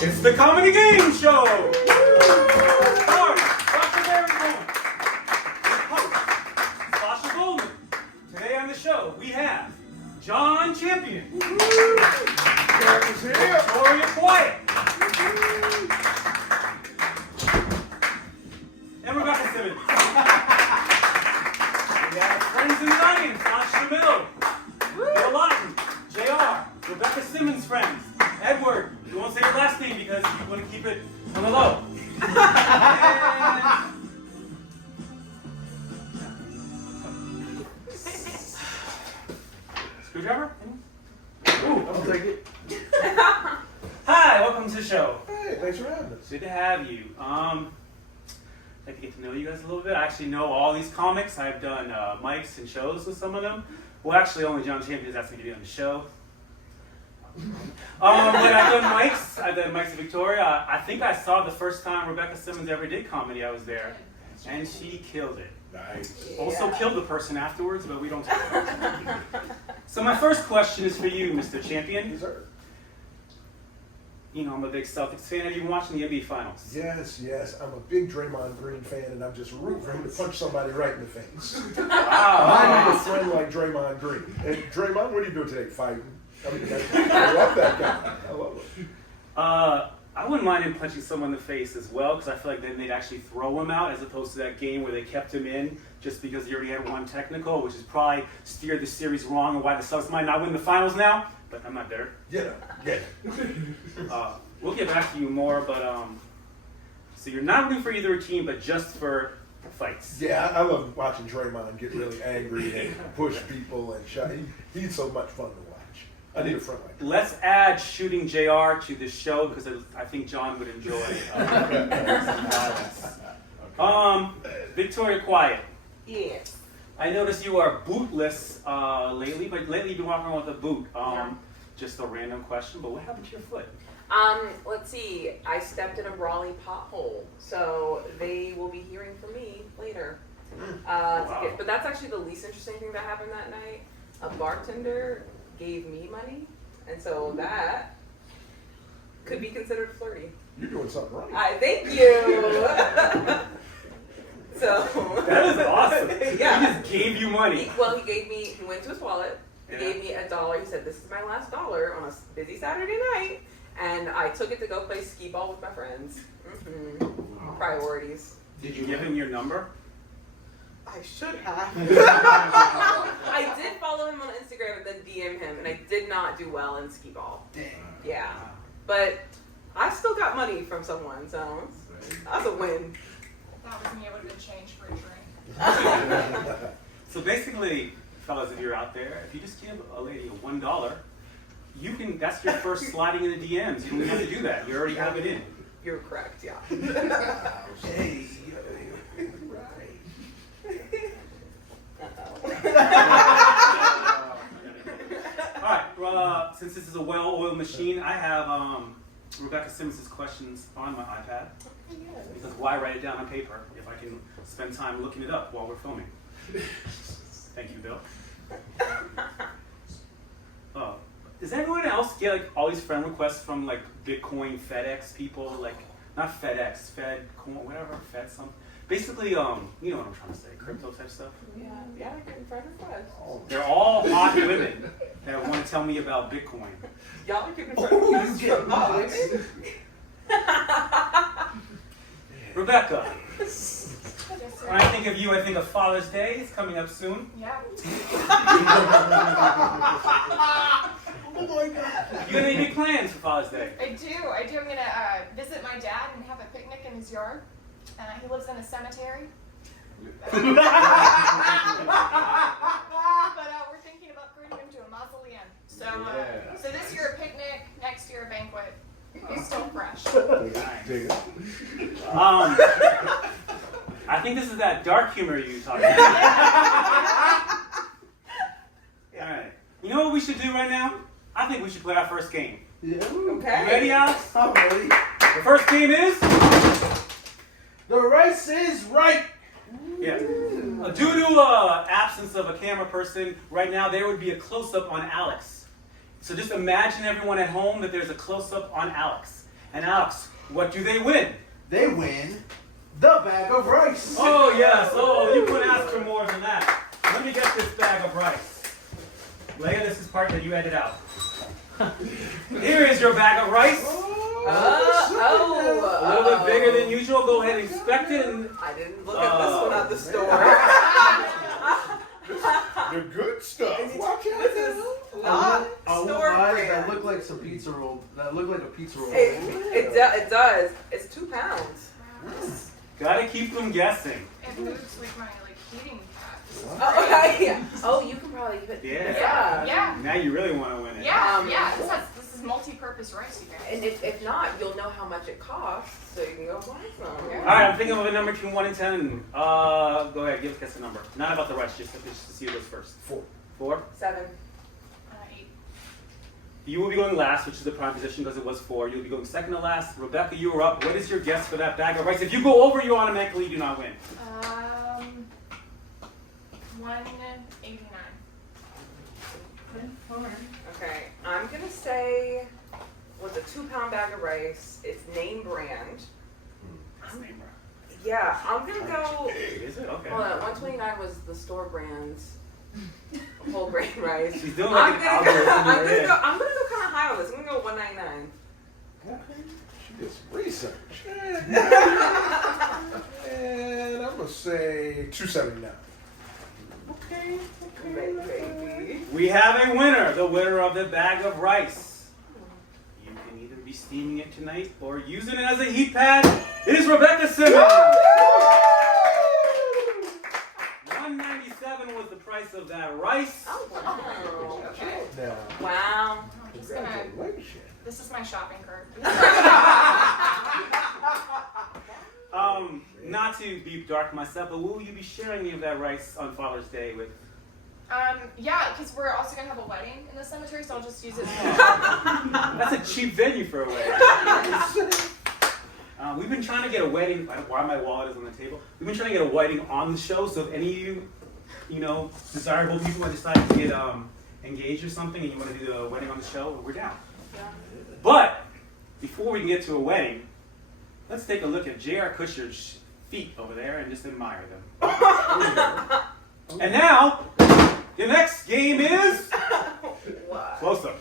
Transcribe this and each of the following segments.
It's the Comedy Game Show! Starring Dr. Barry Cohen, host Sasha Goldman. Today on the show, we have John Champion, Victoria Quiett, and Rebecca Simmons. We have friends in the audience, Josh Middle, Bill Lawton, JR, Rebecca Simmons' friends, Edward. You won't say your last name because you want to keep it on the low. Screwdriver? Ooh, I'll take it. Hi, welcome to the show. Hey, thanks for having us. Good to have you. I'd like to get to know you guys a little bit. I actually know all these comics. I've done mics and shows with some of them. Well, actually, only John Champion asked me to be on the show. But I've done mics with Victoria. I think I saw the first time Rebecca Simmons ever did comedy. I was there, and she killed it. Nice. Also killed the person afterwards, but we don't talk about it. So my first question is for you, Mr. Champion. Yes, sir. You know, I'm a big Celtics fan. Have you been watching the NBA Finals? Yes. I'm a big Draymond Green fan, and I'm just rooting for him to punch somebody right in the face. Wow. I need a friend like Draymond Green. And Draymond, what are you doing today? Fighting? I mean, I love that guy. I love him. I wouldn't mind him punching someone in the face as well, because I feel like then they'd actually throw him out, as opposed to that game where they kept him in just because he already had one technical, which has probably steered the series wrong and why the Celtics might not win the finals now. But I'm not there. Yeah. We'll get back to you more, but so you're not rooting for either team, but just for fights. Yeah, I love watching Draymond get really angry and push people and shot. He's so much fun to watch. I need a friend like that. Let's add shooting JR to this show because I think John would enjoy some violence. Victoria Quiett. Yes. I noticed you are bootless lately, but lately you've been walking around with a boot. Just a random question, but what happened to your foot? Let's see. I stepped in a Raleigh pothole, so they will be hearing from me later. Wow. But that's actually the least interesting thing that happened that night. A bartender gave me money, and so that could be considered flirty. You're doing something right. Thank you. So That is awesome. Yeah. He just gave you money. He went to his wallet. He gave me $1. He said, "This is my last dollar on a busy Saturday night," and I took it to go play skee ball with my friends. Mm-hmm. Priorities. Did you give him your number? I should have. I did follow him on Instagram and then DM him, and I did not do well in skee ball. Dang. Yeah, but I still got money from someone, so that's a win. That was me. It would have been changed for a drink. So basically, fellas, if you're out there, if you just give a lady $1, you can. That's your first sliding in the DMs. You don't even have to do that. You already have it in. You're correct, yeah. Hey, All right. Well, since this is a well-oiled machine, I have Rebecca Simmons' questions on my iPad. Because why write it down on paper if I can spend time looking it up while we're filming? Thank you, Bill. Does everyone else get like all these friend requests from like Bitcoin, FedEx people? Like not FedEx, Fed, whatever, Fed something. Basically, you know what I'm trying to say, crypto type stuff. Yeah, getting friend requests. They're all hot women that want to tell me about Bitcoin. Y'all are getting friend requests from hot women? Rebecca, Yes, sir. when I think of you, I think of Father's Day. It's coming up soon. Yeah. oh my God. You got any big plans for Father's Day? I do. I'm going to visit my dad and have a picnic in his yard. He lives in a cemetery. But we're thinking of upgrading him to a mausoleum. So this year a picnic, next year a banquet. He's still fresh. Dig it. I think this is that dark humor you talking about. All right. You know what we should do right now? I think we should play our first game. Yeah. Okay. You ready, Alex? I'm ready. The first game is? The race is right. Yeah. Due to absence of a camera person, right now there would be a close-up on Alex. So just imagine everyone at home that there's a close-up on Alex. And Alex, what do they win? They win the bag of rice. Oh yes, oh you couldn't ask for more than that. Let me get this bag of rice. Leia, this is part that you edit out. Here is your bag of rice. A little bit bigger than usual. Go ahead and inspect it. And, I didn't look at this one at the store. The good stuff. Watch out. This is not store brand. That look like some pizza roll. That look like a pizza roll. It does. It's 2 pounds. gotta keep them guessing. It moves with my heating pad. Oh, yeah. Oh, you can probably put. Yeah. Yeah. Now you really want to win it. Yeah. This is multi-purpose rice, you guys. And if not, you'll know how much it costs, so you can go buy some. All right, I'm thinking of a number between 1 and 10. Go ahead, guess a number. Not about the rice, just to see who goes first. 4. 4? 7. 8. You will be going last, which is the prime position because it was 4. You'll be going second to last. Rebecca, you are up. What is your guess for that bag of rice? If you go over, you automatically do not win. 189. Okay, I'm gonna say was a 2-pound bag of rice. It's name brand. Yeah, I'm gonna go. Is it? Okay. Hold on, 129 was the store brand's whole grain rice. She's doing like I'm an gonna algorithm in her head. go kind of high on this. I'm gonna go 199. She did some research. And I'm going to say 279. Okay. Baby. We have a winner, the winner of the bag of rice. You can either be steaming it tonight or using it as a heat pad. It is Rebecca Simmons. $197 was the price of that rice. Oh, wow. Now, Wow. congratulations. This is my shopping cart. Not to be dark myself, but will you be sharing any of that rice on Father's Day with? Yeah, because we're also gonna have a wedding in the cemetery, so I'll just use it. That's a cheap venue for a wedding. We've been trying to get a wedding. Why my wallet is on the table? We've been trying to get a wedding on the show. So if any of you, desirable people have decided to get engaged or something, and you want to do the wedding on the show, we're down. Yeah. But before we can get to a wedding, let's take a look at J.R. Kushner's feet over there and just admire them. And now, the next game is What? close up.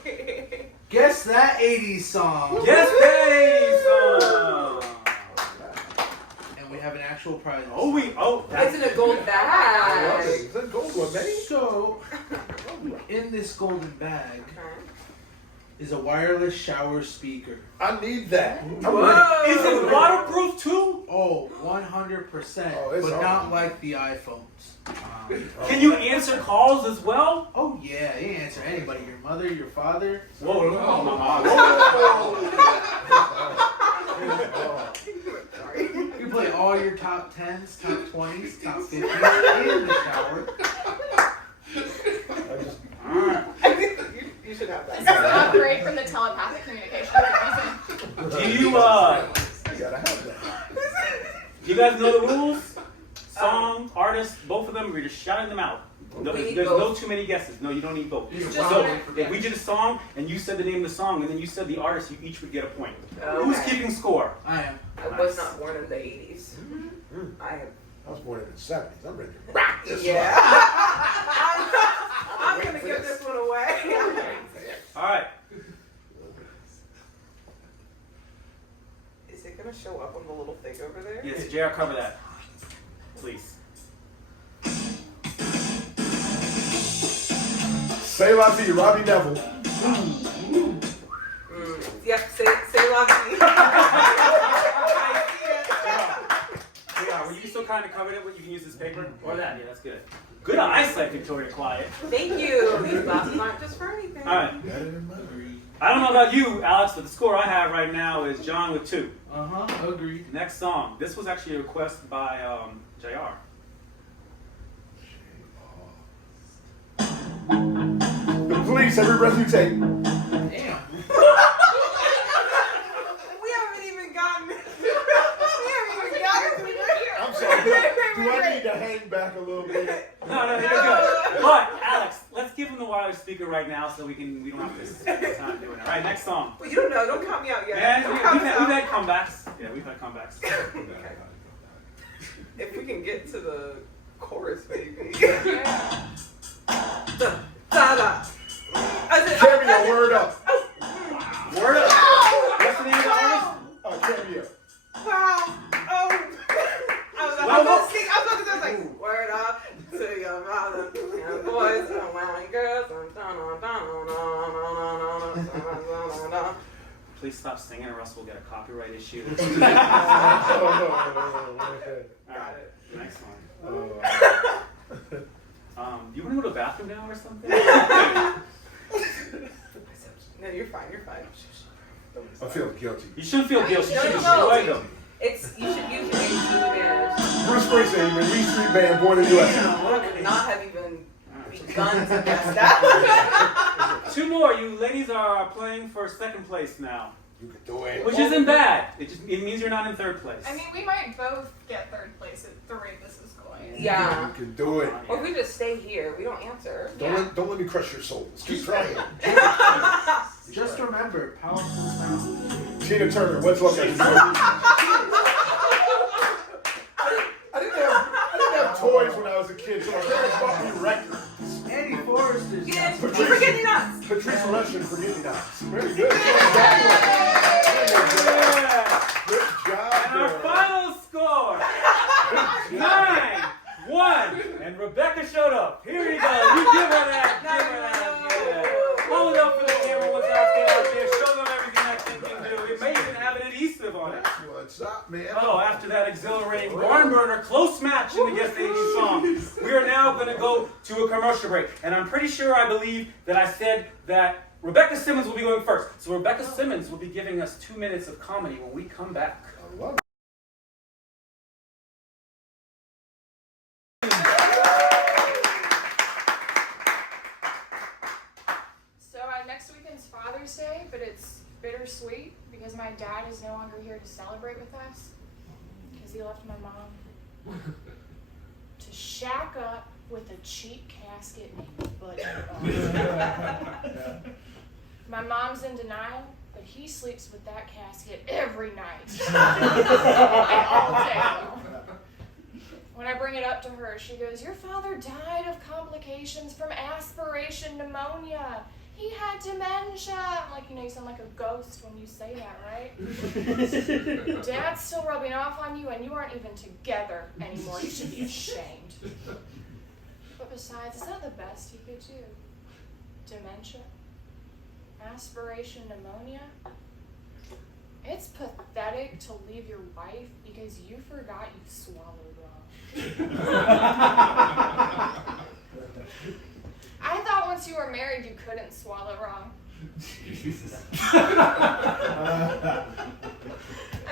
Guess that 80s song. Guess Patty's song. And we have an actual prize. It's in a gold I love bag. it. Is that gold one, man? So, in this golden bag Okay. is a wireless shower speaker. I need that. I'm Whoa. ready. Is it waterproof too? Oh, 100%. Oh, it's but awesome. not like the iPhones. Can you answer calls as well? Oh, yeah. You answer anybody. Your mother, your father. Whoa, no, You play all your top 10s, top 20s, top 50s in the shower. You should have This is that. an upgrade from the telepathic communication we're using. Do you You gotta have that. do you guys know the rules? Song, artist, both of them. We're just shouting them out. No, We need there's both. no too many guesses. No, you don't need both. Just So one. if we did a song and you said the name of the song and then you said the artist, you each would get a point. Okay. Who's keeping score? I am. I was not born in the 80s. I I was born in the 70s. I'm ready to rock this Yeah. one. I'm gonna give this one away. All right. Is it gonna show up on the little thing over there? Yes, JR, cover that, please. Say la vie, Robbie Neville. Yep. Say Lucky. JR, were you so kind to cover it? You can use this paper or that. Yeah, that's good. Good eyesight, Victoria Quiett. Thank you. These glasses aren't just for anything. All right. Better than mine. I don't know about you, Alex, but the score I have right now is John with 2. Agree. Next song. This was actually a request by JR. The police, every breath you take. Damn. We haven't even gotten. I'm sorry. Do I need to hang back a little bit. No, you're good. But Alex, let's give him the wireless speaker right now so we don't have to spend time doing it. All right, next song. Well, you don't know. Don't count me out yet. Yeah, Don't we've count me out. had comebacks. Yeah, we've had comebacks. If we can get to the chorus, maybe. Cameo, word up. Word up. What's the name of the artist? Cameo. Wow. Oh. I was about to go like, word up to your mother and boys and women, girls and Please stop singing or else we'll get a copyright issue. Got it. Next one. You want to go to the bathroom now or something? No, you're fine. You're fine. I feel guilty. You shouldn't feel guilty. You No, should you destroy don't. them. You should use your advantage. Bruce Springsteen, the Lee Street Band, born in the U.S. I would not have even begun to guess that. 2 more. You ladies are playing for second place now. You can do it. Which isn't bad. It means you're not in third place. I mean, we might both get third place at the rate this is going. Yeah. You can do it. Or if we just stay here, we don't answer. Don't let me crush your soul. Let's keep trying. Just remember, powerful sound. Tina Turner, what's up? I didn't have toys when I was a kid, so my parents bought me records. Andy Forrester's. Yeah, forget me nuts. Patrice Rushen, forget me nots. Very good. Good job. And our girl. final score, 9-1. And Rebecca showed up. Here you go. You give her that. Give her that. Yeah. Hold it up for the camera once I get out there. Show them everything that thing can do. It may even have an adhesive on it. What's up, man? Oh, after that exhilarating barn burner close match in the Guess the 80s song, we are now going to go to a commercial break. And I'm pretty sure I believe that I said that Rebecca Simmons will be going first. So Rebecca Simmons will be giving us 2 minutes of comedy when we come back. I love it. So next weekend's Father's Day, but it's bittersweet because my dad is no longer here to celebrate with us because he left my mom to shack up with a cheap casket named Buddy. My mom's in denial, but he sleeps with that casket every night. And all day long. When I bring it up to her, she goes, "Your father died of complications from aspiration pneumonia. He had dementia." I'm like, you sound like a ghost when you say that, right? Dad's still rubbing off on you, and you aren't even together anymore. You should be ashamed. But besides, is that the best he could do? Dementia? Aspiration pneumonia? It's pathetic to leave your wife because you forgot you swallowed wrong. I thought once you were married you couldn't swallow wrong. I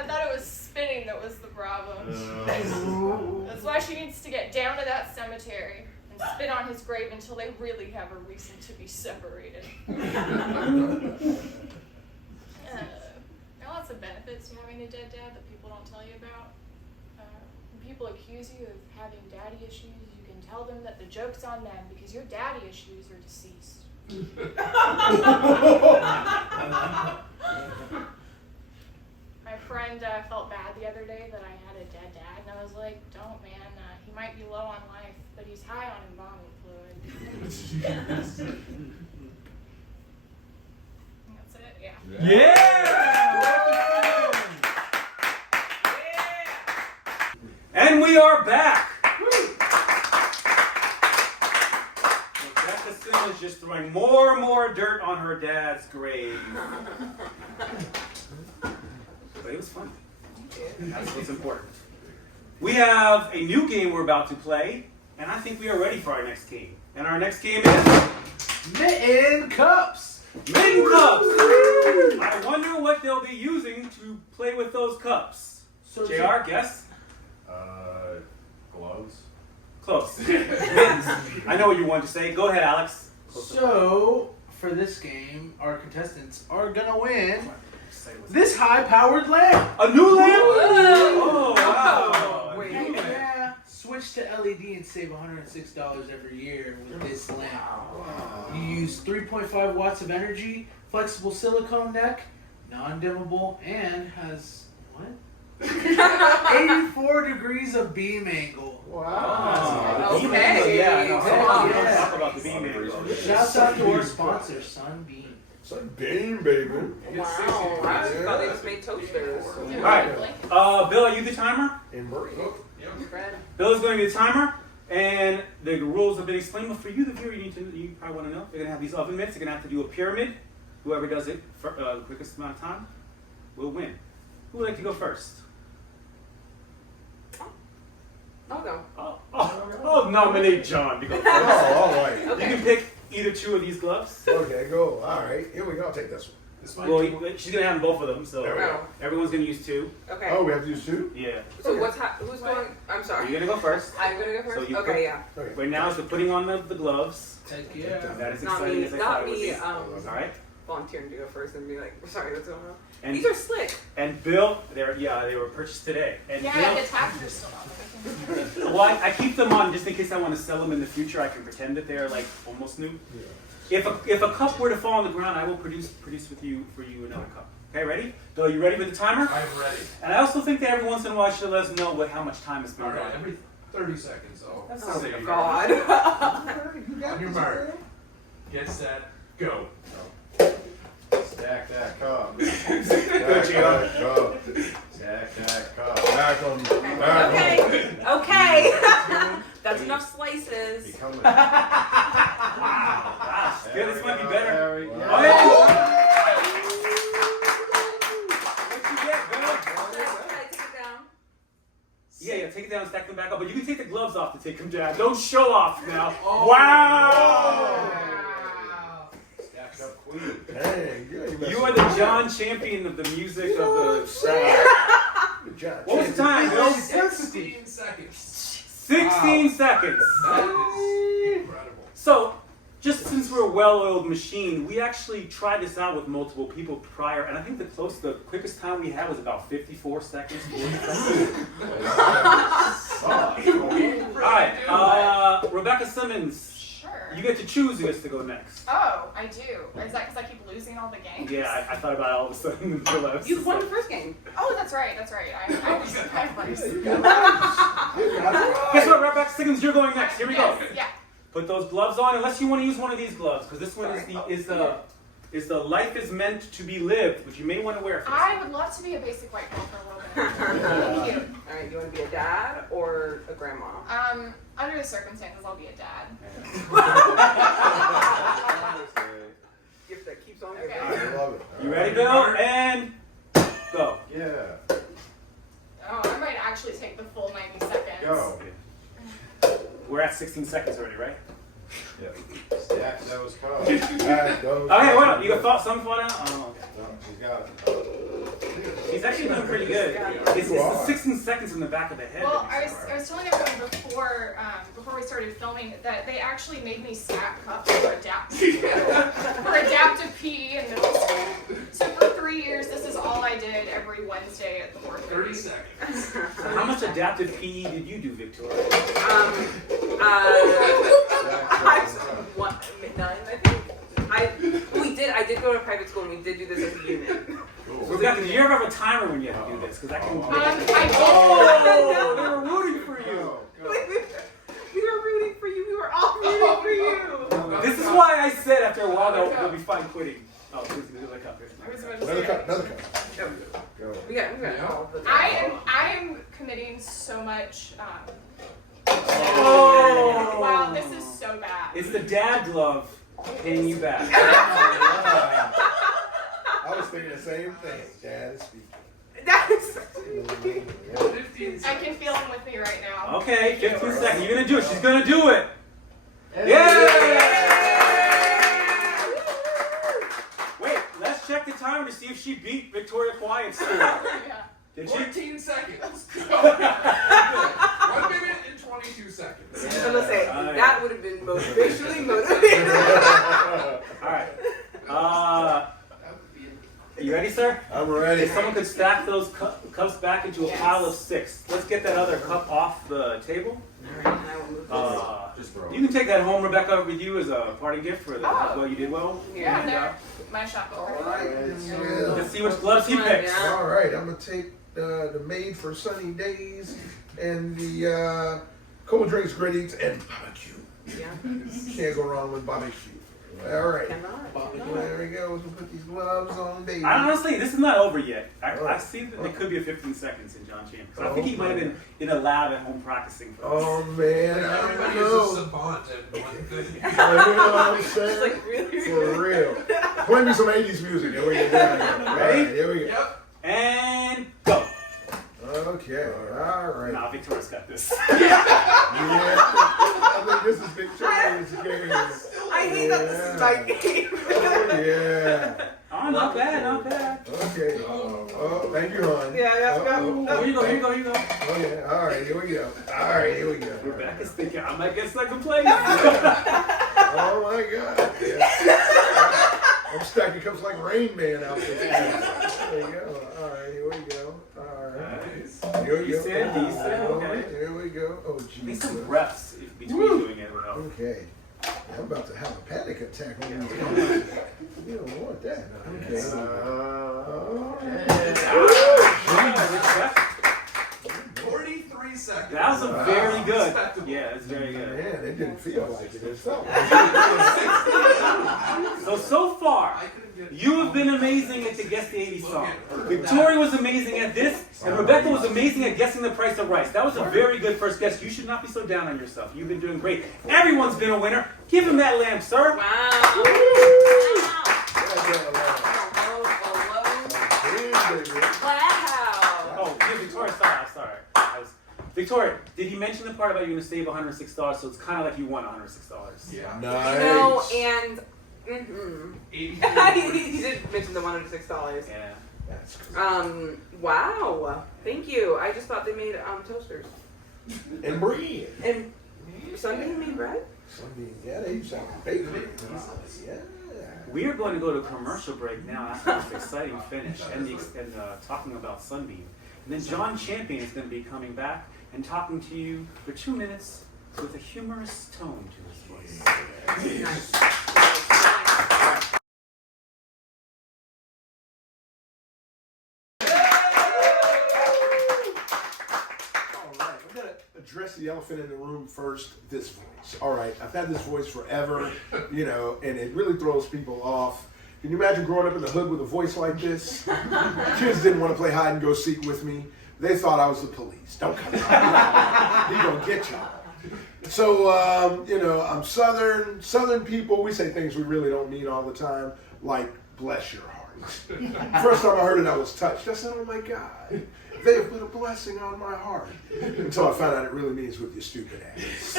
thought it was spinning that was the problem. That's why she needs to get down to that cemetery and spit on his grave until they really have a reason to be separated. There are lots of benefits to having a dead dad that people don't tell you about. When people accuse you of having daddy issues, you can tell them that the joke's on them because your daddy issues are deceased. My friend felt bad the other day that I had a dead dad, and I was like, "Don't, man. He might be low on life, but he's high on embalming fluid." That's it. Yeah. And we are back. Rebecca Simmons just throwing more and more dirt on her dad's grave. But it was fun. That's what's important. We have a new game we're about to play, and I think we are ready for our next game. And our next game is Mitten Cups. Mitten Cups. I wonder what they'll be using to play with those cups. So JR, guess? Gloves. Close. Mittens. I know what you want to say. Go ahead, Alex. So, for this game, our contestants are gonna win this high-powered lamp. A new lamp? Whoa. Oh, wow. Wait. Yeah. Switch to LED and save $106 every year with this lamp. You use 3.5 watts of energy, flexible silicone neck, non-dimmable, and has what? 84 degrees of beam angle. Wow. The beam Okay. angle, yeah, no, Come we don't on. talk about the beam angle. Shouts out to our sponsor, Sunbeam. Sunbeam, baby. Wow, I thought they just made toasters. Alright, Bill, are you the timer? And Marie. Fred. Bill is going to be the timer, and the rules have been explained. But for you, the viewer, you probably want to know. They're going to have these oven mitts. They're going to have to do a pyramid. Whoever does it for the quickest amount of time will win. Who would like to go first? I'll go. I'll nominate John to go first. Oh, all right. You can pick either two of these gloves. Okay, go. All right. Here we go. I'll take this one. Well, she's going to have both of them, so There we go. everyone's going to use two. Okay. Oh, we have to use two? Yeah. So who's going? I'm sorry. You're going to go first. I'm gonna go first. So you Okay, put- yeah. Okay. Right now is the putting on the gloves. Heck yeah. That is Not exciting me. as I thought Not it would me. be. All right. Volunteering to go first and be like, sorry, what's going on? And, These are slick. and Bill, they were purchased today. And Yeah, Bill, the tags are still on. well, I keep them on just in case I want to sell them in the future. I can pretend that they're like almost new. Yeah. If a cup were to fall on the ground, I will produce for you another cup. Okay, ready? Bill, you ready for the timer? I'm ready. And I also think that every once in a while should let us know how much time has been Alright, gone. every 30 seconds, I'll Oh say a God. On your mark. Get set, go. Stack that cup. Good, Stack Gio. that cup. Stack that cup. Back on. Back Okay. Okay. That's enough slices. Becoming. Yeah, this might be better. There we go. Oh, yeah. What you get, Bill? Okay, take it down. Yeah, take it down and stack them back up. But you can take the gloves off to take them down. Don't show off now. Oh. Wow! Stacked up queen. Dang, You are the John champion of the music of the. What was the time, Bill? 16 seconds. 16 seconds. That is incredible. So, just since we're a well-oiled machine, we actually tried this out with multiple people prior, and I think the quickest time we had was about 54 seconds. 40 seconds. All right, Rebecca Simmons, Sure. you get to choose who gets to go next. Oh, I do. Is that because I keep losing all the games? Yeah, I thought about it all of a sudden. You won the first game. Oh, that's right. That's right. I was first. Guess what, Rebecca Simmons, you're going next. Here we go. Yes, yeah. Put those gloves on, unless you want to use one of these gloves, because this one is the life is meant to be lived, which you may want to wear for this. I would love to be a basic white girl for a little bit. Thank you. All right, you want to be a dad or a grandma? Under the circumstances, I'll be a dad. Gift that keeps on Okay. giving. I love it. You ready, Bill? And go. Yeah. Oh, I might actually take the full 90 seconds. Go. We're at 16 seconds already, right? Yeah. Stack those cups. Stack those. Okay, what up? You got some fun out? Oh, okay. No, you got it. He's actually doing pretty good. It's the 16 seconds in the back of the head. Well, that I makes it was telling everyone before we started filming that they actually made me stack cups for adaptive PE in middle school. So for 3 years, this is all I did every Wednesday at 4:30. 30 seconds. So how much adaptive PE did you do, Victoria? None, I think. I did go to private school and we did do this as a unit. So, Zach, did you ever have a timer when you had to do this? Because I can. I Oh, they were rooting for you. Go. Go. We were rooting for you. We were all rooting for you. This is why I said after a while they'll be fine quitting. Oh, here's another cup. I was about to Another say. cup, another cup. Go. We got Yeah. all the I am committing so much. Oh. Wow, this is so bad. It's the dad glove paying you back. I was thinking the same thing. Dad is speaking. That's 15 I seconds. can feel him with me right now. Okay, 15 seconds. You're gonna do it. She's gonna do it. Yeah! Wait, let's check the timer to see if she beat Victoria Quiett's score. Yeah. Did she? 14 seconds. Go. 1 minute and 22 seconds. I was gonna say Alright. that would have been motivationally motivating. All right. You ready, sir? I'm ready. If someone could stack those cups back into a Yes. pile of 6. Let's get that other cup off the table. Alright, and I will move this. Just throw You can take that home, Rebecca, with you as a party gift for the well you did well. Yeah, And, there. My shop. let's see which gloves he picks. Yeah. All right, I'm gonna take the Made for Sunny Days and the cold drinks, great eats, and barbecue. Yeah. Can't go wrong with barbecue. All right. Cannot. There we go. We'll put these gloves on, baby. I honestly, this is not over yet. I see that it could be a 15 seconds in John Champion. I think he might have been in a lab at home practicing. For Oh man, I Everybody don't is a know. savant at one thing. You know what I'm It's saying? like really. For real. Play me some 80s music. Here we go. All right, here we go. Yep. And go. Okay, all right. Nah, Victoria's got this. Yeah, I think this is Victoria's game. I hate that this is my game. Oh, yeah. Oh, not bad, not bad. Okay. Oh, thank you, hon. Yeah, Oh, Here you go, here you go, here you go. oh, yeah. All right, here we go. All right, here we go. Rebecca's thinking I might get second place. Oh my God. Yeah. I'm stacking cups like Rain Man out there. There you go. All right, here we go. All right. Nice. Here we go. Decent, okay. Here we go. Oh, Need geez. some breaths between Woo. doing it without. Okay. I'm about to have a panic attack on these guys. You don't want that. Okay. Okay. 43 seconds. That was very good. Respectable. Yeah, it's very good. Man, it didn't feel like it. It felt like So far, I couldn't get you have been amazing at the Guess the 80s song. Victoria was amazing at this, and Rebecca was amazing at guessing the price of rice. That was a very good first guess. You should not be so down on yourself. You've been doing great. Everyone's been a winner. Give him that lamp, sir. Wow. Oh, yeah, Victoria, sorry. Victoria, did he mention the part about you going to save $106? So it's kind of like you won $106. Yeah. nice. No, and 83. he did mention the $106. Yeah. That's cool. Wow. Thank you. I just thought they made toasters. And bread. And Sunday you made bread? Something, yeah, they used to have bacon. Yeah. We are going to go to a commercial break now after this exciting finish and talking about Sunbeam. And then John Champion is going to be coming back and talking to you for 2 minutes with a humorous tone to his voice. Nice. Address the elephant in the room first, this voice. All right, I've had this voice forever, and it really throws people off. Can you imagine growing up in the hood with a voice like this? Kids didn't want to play hide and go seek with me. They thought I was the police. Don't come out. He gonna get you. So, I'm Southern. Southern people, we say things we really don't mean all the time, like bless your heart. First time I heard it, I was touched. I said, oh my God. They have put a blessing on my heart. Until I found out it really means with your stupid ass.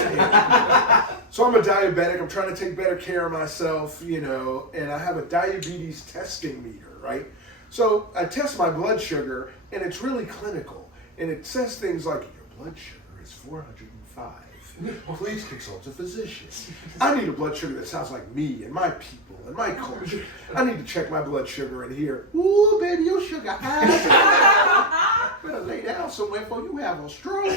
So I'm a diabetic. I'm trying to take better care of myself, and I have a diabetes testing meter, right? So I test my blood sugar, and it's really clinical. And it says things like, your blood sugar is 405. Please consult a physician. I need a blood sugar that sounds like me and my people and my culture. I need to check my blood sugar and hear, ooh, baby, your sugar high. Better lay down somewhere before you have a stroke.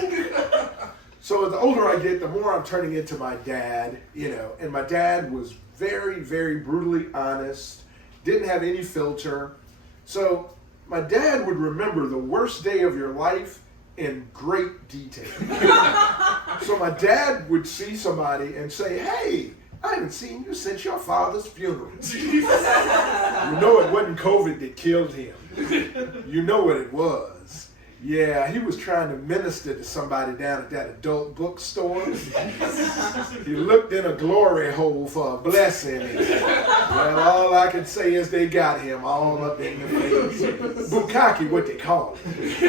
So the older I get, the more I'm turning into my dad, and my dad was very, very brutally honest, didn't have any filter. So my dad would remember the worst day of your life in great detail. So my dad would see somebody and say, hey, I haven't seen you since your father's funeral. You know it wasn't COVID that killed him. You know what it was. Yeah, he was trying to minister to somebody down at that adult bookstore. He looked in a glory hole for a blessing. Well, all I can say is they got him all up in the face. Bukkake, what they call it.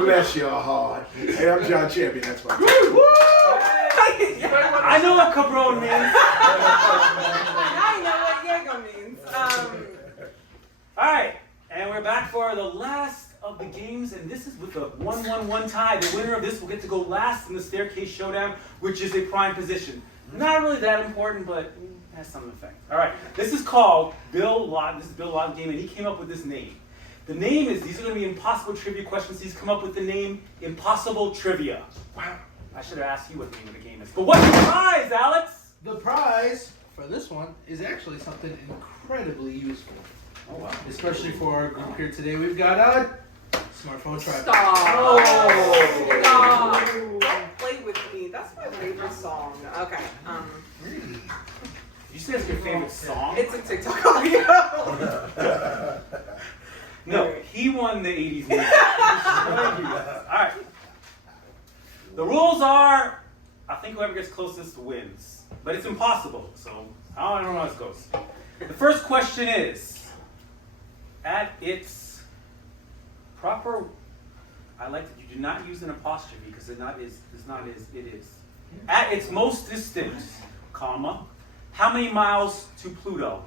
Bless your heart. Hey, I'm John Champion. That's my I know what cabron means. I know what Diego means. All right, and we're back for the last of the games, and this is with a 1-1-1 tie. The winner of this will get to go last in the staircase showdown, which is a prime position. Not really that important, but it has some effect. All right, this is called Bill Lawton. This is Bill Lawton's game, and he came up with this name. The name is, these are going to be impossible trivia questions. He's come up with the name Impossible Trivia. Wow. I should have asked you what the name of the game is. But what's the prize, Alex? The prize for this one is actually something incredibly useful. Oh, wow. Especially for our group here today. We've got a smartphone tripod. Stop. Oh. Stop. Don't play with me. That's my favorite song. Okay. You said it's your favorite song? It's a TikTok audio. No, he won the 80s music. Alright. The rules are, I think whoever gets closest wins. But it's impossible, so I don't know how this goes. The first question is, at its proper, I like that you do not use an apostrophe because it's not is. At its most distant, comma, how many miles to Pluto?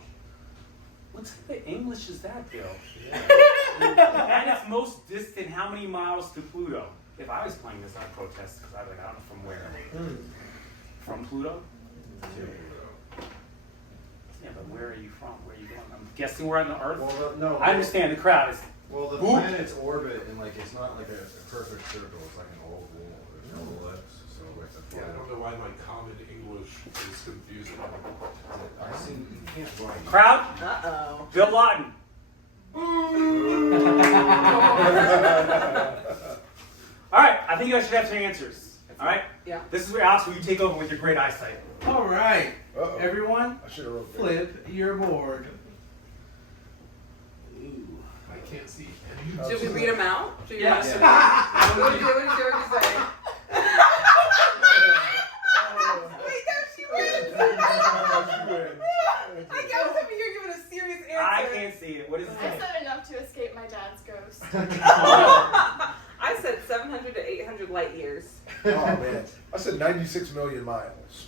What type of English is that, Bill? At its most distant, how many miles to Pluto? If I was playing this, I'd protest because I'd be like, I don't know from where. From Pluto? Yeah, but where are you from? Where are you going? I'm guessing we're on the Earth. Well, no. I understand the crowd is. Well, the Oop. planet's orbit, and like it's not like a perfect circle. It's like an oval. There's no ellipse, so it's a. Yeah, I don't know why my common English is confusing. I see. You can't write. Crowd? Uh-oh. Bill Lawton. All right, I think you guys should have some answers. All right? Yeah. This is where Alex, will you take over with your great eyesight? All right, Uh-oh. everyone, I should have wrote that. flip your board. Ooh. I can't see any. Should we read them out? Should we Yeah. read them out? What did George say? Wait, no, she wins. I was hoping you were giving a serious answer. I can't see it. What is I it? said enough to escape my dad's ghost. I said 700 to 800 light years. Oh man, I said 96 million miles.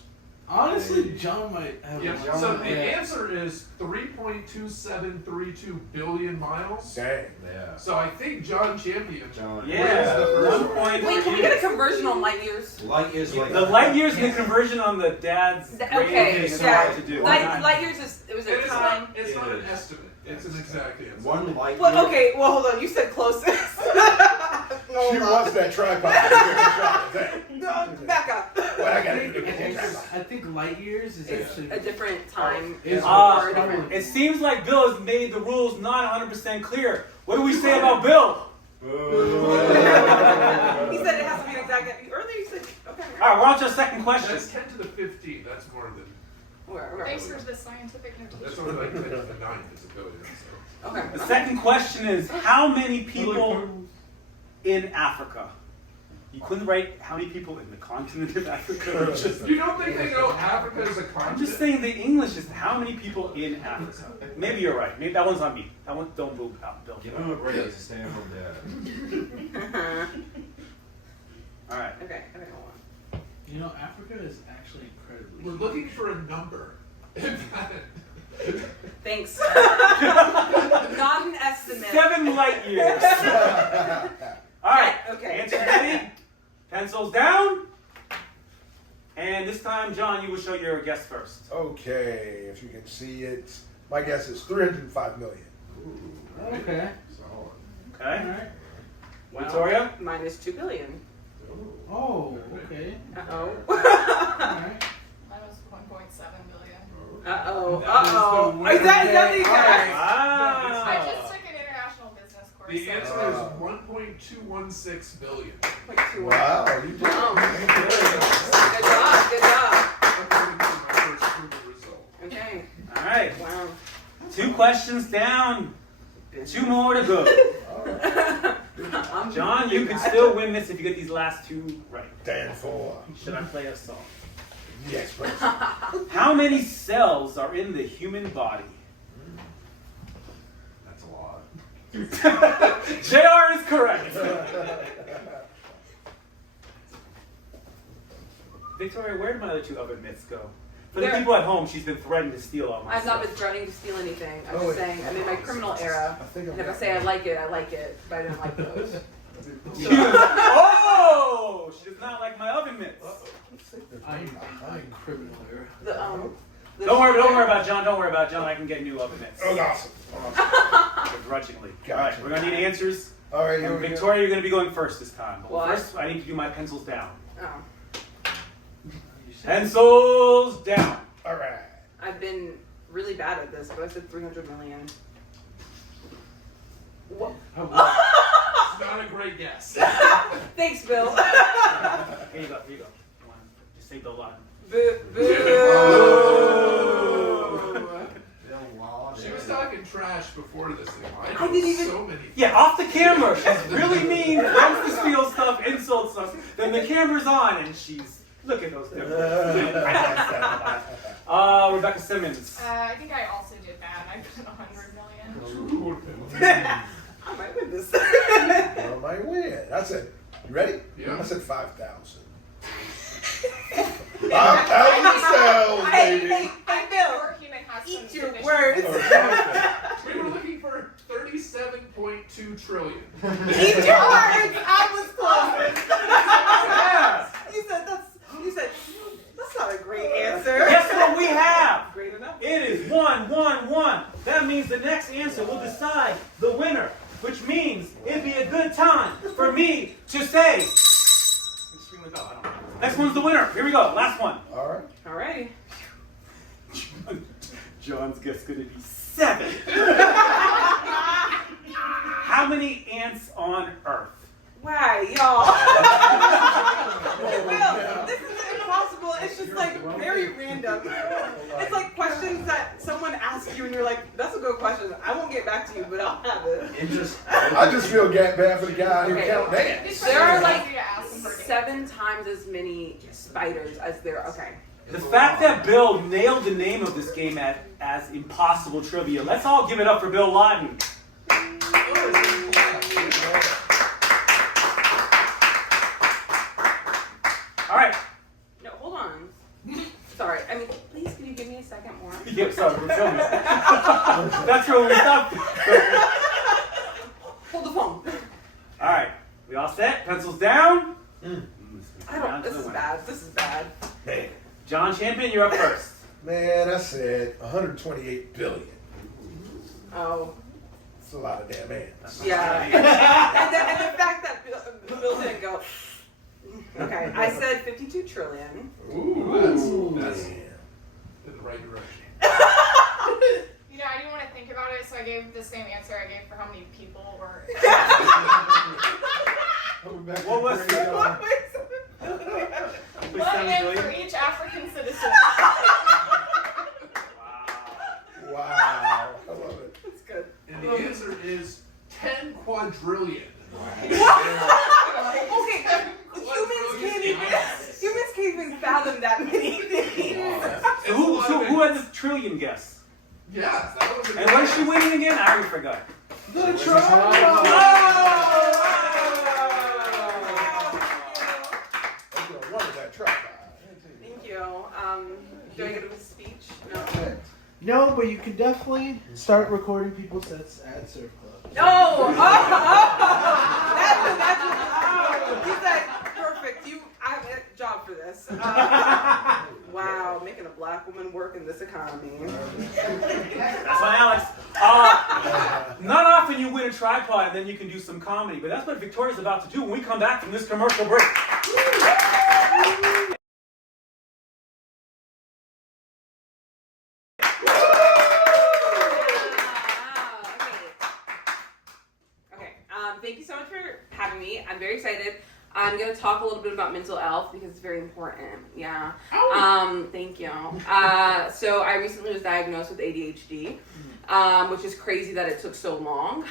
Honestly, John might have Yeah, one. so the answer is 3.2732 billion miles. Dang. Yeah. So I think John Champion. John. Yeah, What is the 1 point. Wait, can we get a conversion on light years? Light is like The light years and the conversion on the dad's Okay, radio is yeah. hard to do. Light years is, it was And a time. it's not It an is. estimate. It's an exact answer. one light. Well, year. okay, well, hold on. You said closest. She wants that tripod. No, back up. What I gotta do? I think light years is It's actually. a different time. Is or a different. probably- It seems like Bill has made the rules not 100% clear. What do we say about Bill? He said it has to be an exact. Earlier you said okay. All right, we're on to the second question. That's 10 to the 15. That's more than. Where? Thanks for the scientific notation. That's only like 10 to the 9th. It's a billion. So. Okay. The second question is, how many people in Africa? You couldn't write how many people in the continent of Africa. You don't think they know Africa is a I'm continent? just saying the English is how many people in Africa. Maybe you're right. Maybe that one's on me. That one, don't move out, Bill. Give him a raise to stay home, Dad. All right. Okay, hold on. You know, Africa is actually incredibly. We're looking for a number. Thanks. Not an estimate. 7 light years. All right. Okay. Answer ready? Pencils down. And this time, John, you will show your guess first. Okay, if you can see it, my guess is 305 million. Okay. Solid. Okay. Alright. Victoria? Mine is 2 billion. Oh, okay. Uh-oh. Alright. Mine was 1.7 billion. Uh-oh. That is the Uh-oh. winner. Is that the exact? Wow. I just took an international business course. The so- answer is 1.216 billion. Like 2 Wow, you did. Good job. Good job. According to my first Google result. Okay. All right. Wow. 2 questions down. 2 more to go. I'm John, you can still win this if you get these last 2 right. Dan 4. Should I play a song? Yes, please. How many cells are in the human body? That's a lot. JR is correct. Victoria, where did my other 2 oven mitts go? For the They're- people at home, she's been threatening to steal all my I've not stuff. been threatening to steal anything. I'm Oh, just wait. saying I'm in my criminal era. I think And if I say I like it, I like it. But I didn't like those. Oh! She does not like my oven mitts. I'm criminal here. The Don't worry about John. Don't worry about John. I can get new oven mitts. Oh, awesome. Begrudgingly. Gotcha. All right, we're gonna need answers. All right, here And we go. Victoria, you're gonna be going first this time. But What? first, I need to do my pencils down. Oh. Pencils down. All right. I've been really bad at this, but I said 300 million. What? It's not a great guess. Thanks, Bill. Here you go. Come on. Just say Bill Laden. Boo. She was talking trash before this thing. I didn't even- So many. Yeah, off the camera, she's really mean, wants to steal stuff, insults us. Then the camera's on, and she's, look at those differences. Rebecca Simmons. I think I also did that. I put 100 million. Who would have I might win this. Well, might win. I said, you ready? Yeah. I said 5,000. 5,000 cells, baby. Hey, Bill. Or human has some Eat your conditions. words. We were looking for 37.2 trillion. Eat your words. I was close. Yeah. You said that's not a great answer. Guess what we have? Great enough. It is 1-1-1. That means the next answer will decide the winner, which means it'd be a good time for me to say. Just ring the bell, I don't know. Next one's the winner. Here we go. Last one. All right. Alrighty. John's guess gonna be 7. How many ants on Earth? Why, y'all? Bill, this is impossible. It's just like very random. It's like questions that someone asks you and you're like, that's a good question. I won't get back to you, but I'll have it. I just feel bad for the guy who Okay. count ants. There are like Easy to ask them for a game. 7 times as many spiders as there. Okay. The fact that Bill nailed the name of this game as impossible trivia. Let's all give it up for Bill Laden. All right. No, hold on. Sorry. I mean, please, can you give me a second more? Yep, sorry, we're filming. That's where we stopped. Hold the phone. All right, we all set? Pencils down. I don't. This is bad. This is bad. Man, John Champion, you're up first. man, I said 128 billion. Oh. That's a lot of damn ants. Yeah. and the fact that Bill didn't go. Okay, I said 52 trillion. Ooh, that's Yeah. in the right direction. You know, I didn't want to think about it, so I gave the same answer I gave for how many people were. What was it? One in for each African citizen. Wow. I love it. That's good. And the answer is 10 quadrillion. Okay, humans can't even fathom that many things. So who had the trillion guess? Yes, that was a And what is she winning again? I already forgot. The truck. Run that truck. Thank you. Do I get a speech? No. No, but you can definitely start recording people's sets at Surf Club. No! He said, perfect. I have a job for this. Wow, making a black woman work in this economy. That's why, Alex. Not often you win a tripod and then you can do some comedy, but that's what Victoria's about to do when we come back from this commercial break. Thank you so much for having me. I'm very excited. I'm going to talk a little bit about mental health because it's very important. Yeah. Thank you. So I recently was diagnosed with ADHD, which is crazy that it took so long.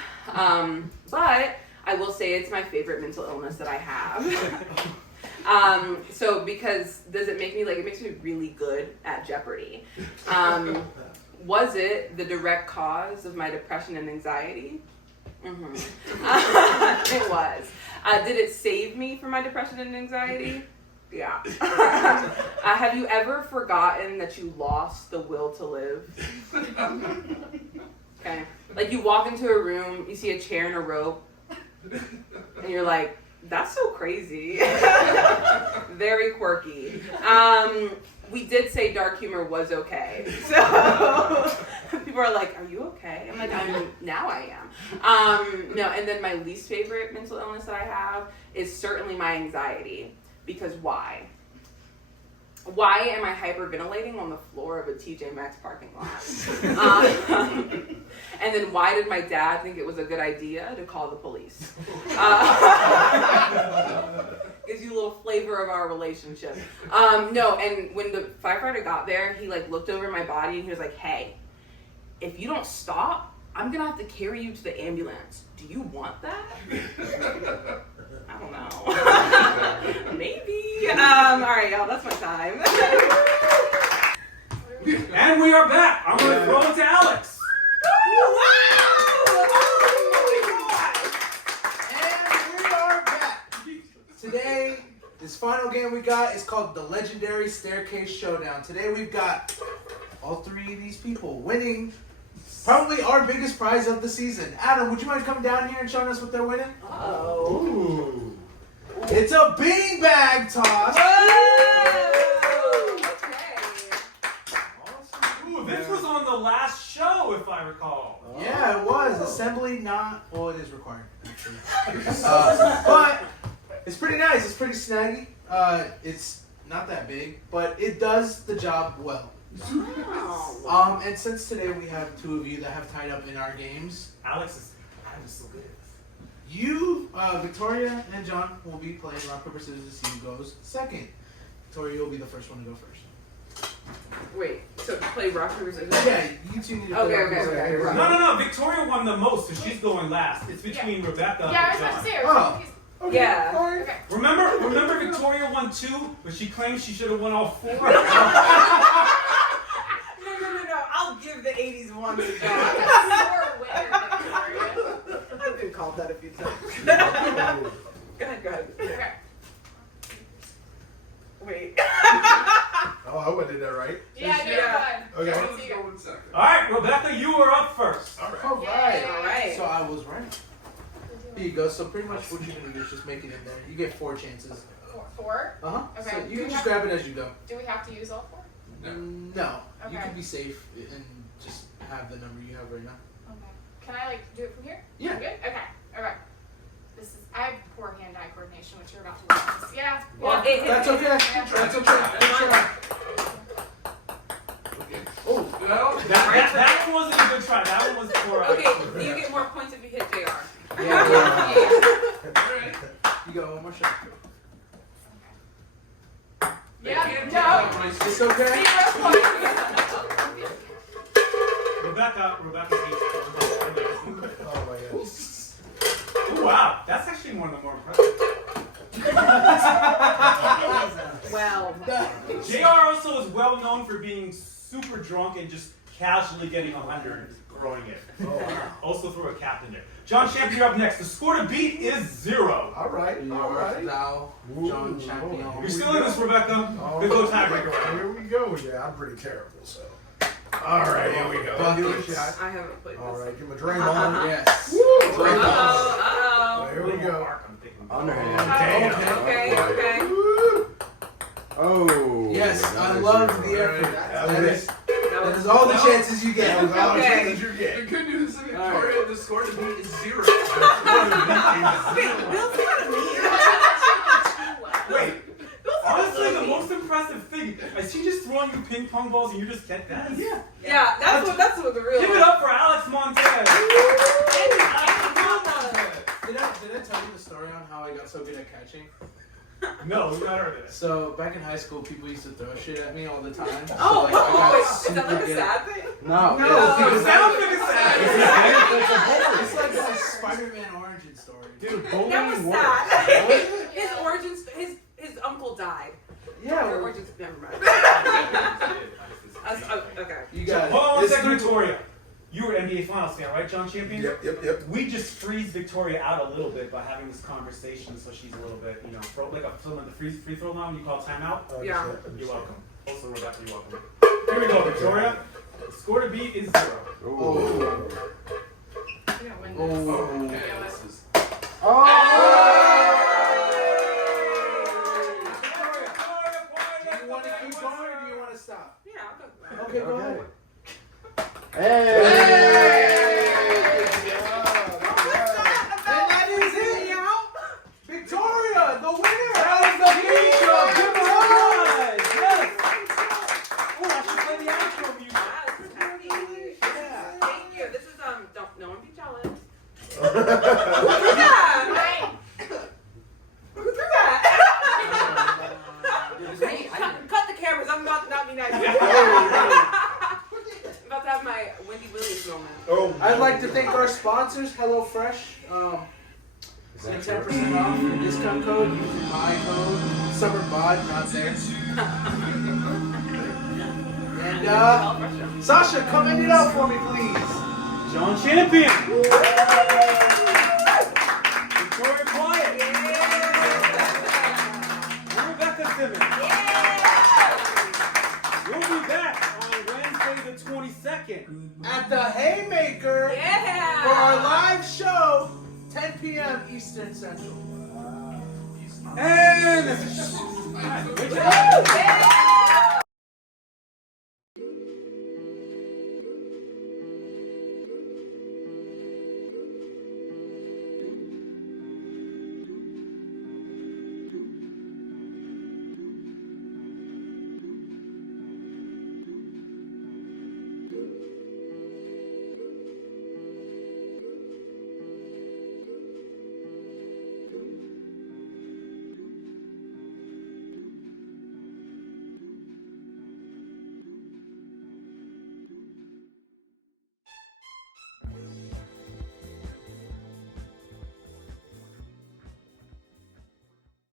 But I will say it's my favorite mental illness that I have. So because does it make me it makes me really good at Jeopardy. Was it the direct cause of my depression and anxiety? Mm-hmm. It was. Did it save me from my depression and anxiety? Yeah. Have you ever forgotten that you lost the will to live? Okay. Like you walk into a room, you see a chair and a rope, and you're like, that's so crazy. Very quirky. We did say dark humor was okay. So people are like, are you okay? I'm like, now I am. No, and then my least favorite mental illness that I have is certainly my anxiety. Because why? Why am I hyperventilating on the floor of a TJ Maxx parking lot? And then why did my dad think it was a good idea to call the police? Gives you a little flavor of our relationship. No, and when the firefighter got there, he like looked over my body and he was like, "Hey, if you don't stop, I'm gonna have to carry you to the ambulance. Do you want that?" I don't know. Maybe. All right, y'all, that's my time. And we are back. I'm going to throw it to Alex. Wow! And we are back. Today, this final game we got is called the Legendary Staircase Showdown. Today we've got all three of these people winning probably our biggest prize of the season. Adam, would you mind coming down here and showing us what they're winning? Oh. It's a beanbag toss. Ooh, this was on the last show, if I recall. Yeah, it was. Assembly not, well, it is required, actually. But it's pretty nice. It's pretty snaggy. It's not that big, but it does the job well. Wow. And since today we have two of you that have tied up in our games, Alex is so good at this. you, Victoria and John, will be playing rock, paper, scissors to see who goes second. Victoria will be the first one to go first. Wait, so play rock, paper, scissors? Yeah, you two need to play Okay, rock, okay, paper, okay, scissors. right. No. Victoria won the most, so she's going last. It's between Rebecca Yeah, I and was about John. to say. Oh. Yeah. Okay. Remember Victoria won 2, but she claimed she should have won all 4? No. I'll give the 80s one to John. You're a winner, Victoria. I've been called that a few times. Go ahead. Okay. Wait. Oh, I hope I did that right. Yeah, you're Yeah. fine. Okay. Let's Let's see go it. in second. All right, Rebecca, you were up first. All right. All right. All right. So I was right. Here you go. So pretty much what you're gonna do is just make it in there. You get 4 chances. 4? Okay. So Okay. you can just grab it as you go. Do we have to use all 4? No. You Okay. can be safe and just have the number you have right now. Okay. Can I like do it from here? Yeah. I'm good? Okay. Okay. I have poor hand-eye coordination, which you're about to witness. Yeah. Well, That's okay. That's okay. Oh, well, That wasn't a good try. That one was poor. Okay, you get more points if you hit JR. Yeah. alright. You got one more shot. Yeah. No. It's okay. 0 points. Rebecca hates Oh my goodness. Oh wow, that's actually one of the more impressive. Well, JR also is well known for being super drunk and just casually getting 100 and throwing it. Oh, wow. Also threw a cap in there. John Champion, you're up next. The score to beat is 0. All right. All right. Now, John Champion. You're still in this, Rebecca. Good go tiebreaker. Here we go. Yeah, I'm pretty terrible, so. All right, here we go. Give it a shot. I haven't played this. All right, give him a drink on. Yes. Drink on. Uh-oh. Here we go. Underhand. Okay. Oh. Yes, I love the effort. That is That was all the chances you get. That was all the Okay. chances you The get. good news is Victoria, the score to beat is 0. Wait, Bill's kind of mean. Wait, honestly, the most impressive thing is she just throwing you ping pong balls and you just get that? Yeah. Yeah, that's what the real. Give it up for Alex Montez. Did I tell you the story on how I got so good at catching? No, we got her this. So back in high school, people used to throw shit at me all the time. So, Oh, like, I got wait, is super that like a good- sad thing? No. No, it sounds like a sad. It's like that Spider-Man origin story. Dude, That bullying was works. sad. His origins, his uncle died. Yeah. Or origins, never mind. Okay. You got Hold on it. a second, Victoria. You were NBA Finals fan, right, John Champion? Yep. We just freeze Victoria out a little bit by having this conversation, so she's a little bit, like a film at the free throw line when you call timeout. Yeah. You're welcome. Also, Rebecca, you're welcome. Here we go, Victoria. The score to beat is 0. Oh. You're gonna win this. Oh. Okay, this is. Oh! Do you want to keep going or do you want to stop? Yeah, I'll go. Okay, go ahead. Hey! And that is it, y'all. Victoria, the winner. That was the game show. Give her a nice. About to have my Wendy Williams moment. Oh, I'd like to thank our sponsors, HelloFresh. Get 10% off your discount code using my code, SummerBod, not there. And Sasha, come end it out for me, please. John Champion. Victoria Quiett. And Rebecca Simmons. We'll be back on Wednesday the 22nd. At the Haymaker for our live show, 10 p.m. Eastern Central. And Yeah.